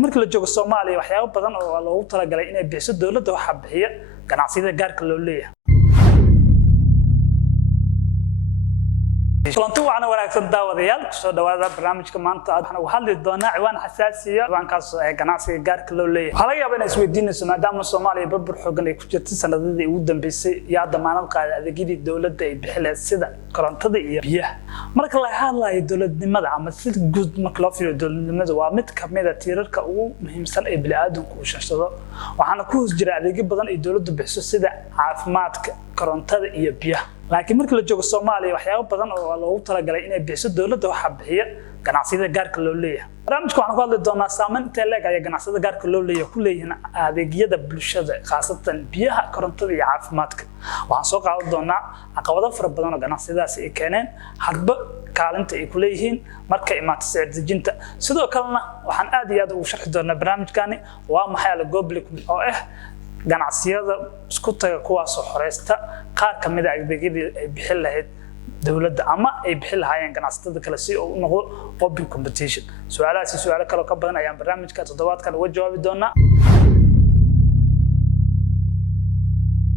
markii la joogo Soomaaliya waxyaabo badan oo loogu talagalay inay bixiso dawladda waxa bixiya ganacsiyada gaarka loo leeyahay. kulanti waxaan wanaagsan daawadayaal kusoo dhawaada barnaamijka maanta waxaan uga hadli doonaa ciwaan xasaasi ah ciwaankaas ee ganacsiga gaarka loo leeyahay. Waxa laga yaabaa in isweydiinayso maadaama Soomaaliya burbur xooggan ay ku jirtay sanadadii ugu dambeysay iyo damaanad qaaday adeegyadii dawladda ay bixiyeen sida korontada iyo biyaha. Marka la hadlayo dawladnimada ama si guud marka loo fiiriyo dawladnimada waa mid ka mid ah tiirarka ugu muhiimsan ee bini'aadamku u shaqeeyo. Waxaana ku hoos jira adeegyo badan oo dawladdu bixiso sida caafimaadka, korontada iyo biyaha. laakiin markii la joogo Soomaaliya waxyaabo badan oo loogu talagalay inay bixiso dawladda waxa bixiya ganacsiyada gaarka loo leeyahay. Barnaamijku waxaan ku hadli doonaa saameynta leeg ay ganacsiyada gaarka loo leeyahay ku leeyihiin adeegyada bulshada khaasatan biyaha, korontada iyo caafimaadka. Waxaan soo qaadan doonaa caqabado fara badan oo ganacsiyadaasi ay keeneen hadba kaalinta ay ku leeyihiin marka imaato sicir dejinta. Sidoo kalena waxaan aad iyo aad ugu sharxi doonaa barnaamijkani waa maxay Algoblic oo ganacsiyada isku taga kuwaas oo horeysta qaar ka mid ah adeegyadii ay bixin lahayd dawladda ama ay bixin lahaayeen ganacsatada kale si uu u noqdo open competition. Su'aalahaasi su'aalo kale oo ka badan ayaan barnaamijka toddobaadkan uga jawaabi doonaa.